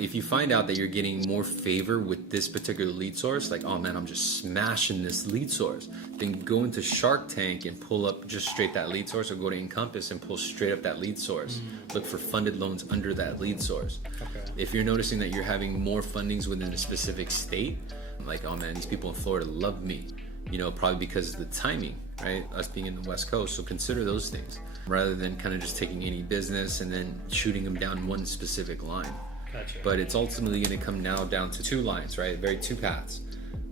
If you find out that you're getting more favor with this particular lead source, like, oh man, I'm just smashing this lead source, then go into Shark Tank and pull up just straight that lead source, or go to Encompass and pull straight up that lead source. Look for funded loans under that lead source. Okay. If you're noticing that you're having more fundings within a specific state, like, oh man, these people in Florida love me, you know, probably because of the timing, right? Us being in the West Coast. So consider those things rather than kind of just taking any business and then shooting them down one specific line. Gotcha. But it's ultimately going to come now down to two lines, right? Two paths,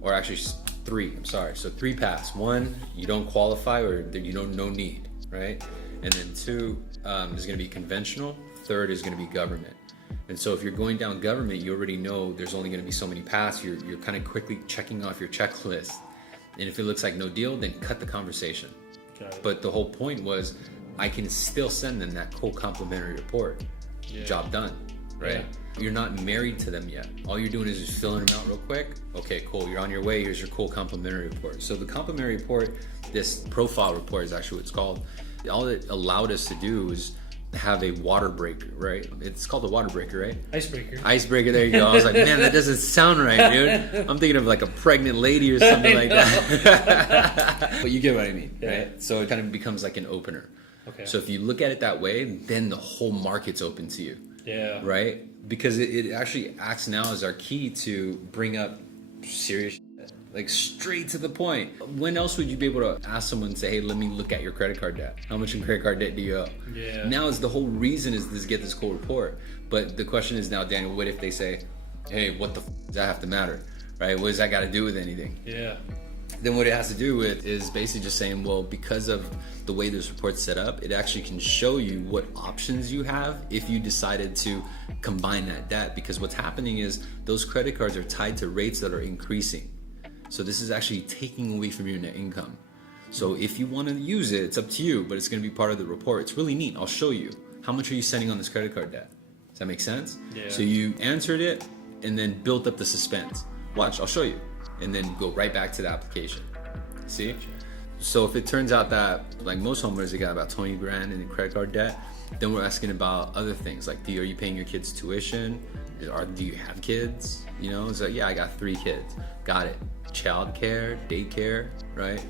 or actually three. I'm sorry. So three paths. One, you don't qualify, or you don't no need, right? And then two is going to be conventional. Third is going to be government. And so if you're going down government, you already know there's only going to be so many paths. You're kind of quickly checking off your checklist. And if it looks like no deal, then cut the conversation. Got it. But the whole point was, I can still send them that cool complimentary report. Yeah. Job done, right? Yeah. You're not married to them yet. All you're doing is just filling them out real quick. Okay, cool, you're on your way. Here's your cool complimentary report. So the complimentary report, this profile report is actually what it's called. All it allowed us to do is have a water breaker, right? It's called a water breaker, right? Icebreaker. Icebreaker, there you go. I was like, man, that doesn't sound right, dude. I'm thinking of like a pregnant lady or something like that. But you get what I mean, Yeah. right? So it kind of becomes like an opener. Okay. So if you look at it that way, then the whole market's open to you. Yeah. Right? Because it actually acts now as our key to bring up serious shit, like straight to the point. When else would you be able to ask someone and say, hey, let me look at your credit card debt? How much in credit card debt do you owe? Yeah. Now is the whole reason is to get this cool report. But the question is now, Daniel, what if they say, hey, what the does that have to matter? Right? What does that got to do with anything? Yeah. Then what it has to do with is basically just saying, well, because of the way this report's set up, it actually can show you what options you have if you decided to combine that debt. Because what's happening is those credit cards are tied to rates that are increasing. So this is actually taking away from your net income. So if you want to use it, it's up to you, but it's going to be part of the report. It's really neat. I'll show you. How much are you sending on this credit card debt? Does that make sense? Yeah. So you answered it and then built up the suspense. Watch, I'll show you. And then go right back to the application. See? Gotcha. So if it turns out that, like most homeowners, they got about 20 grand in credit card debt, then we're asking about other things like, are you paying your kids tuition? Do you have kids? You know, it's like, yeah, I got 3 kids. Got it. Childcare, daycare, right?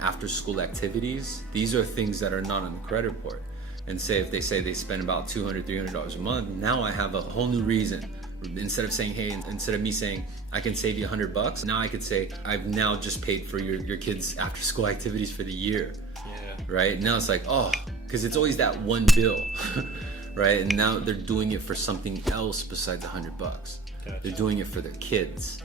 After school activities. These are things that are not on the credit report. And if they say they spend about $200, $300 a month, now I have a whole new reason. Instead of saying, hey, instead of me saying, I can save you $100, now I could say, I've now just paid for your kids' after school activities for the year. Yeah. Right? Now it's like, oh, because it's always that one bill, right? And now they're doing it for something else besides $100. Gotcha. They're doing it for their kids.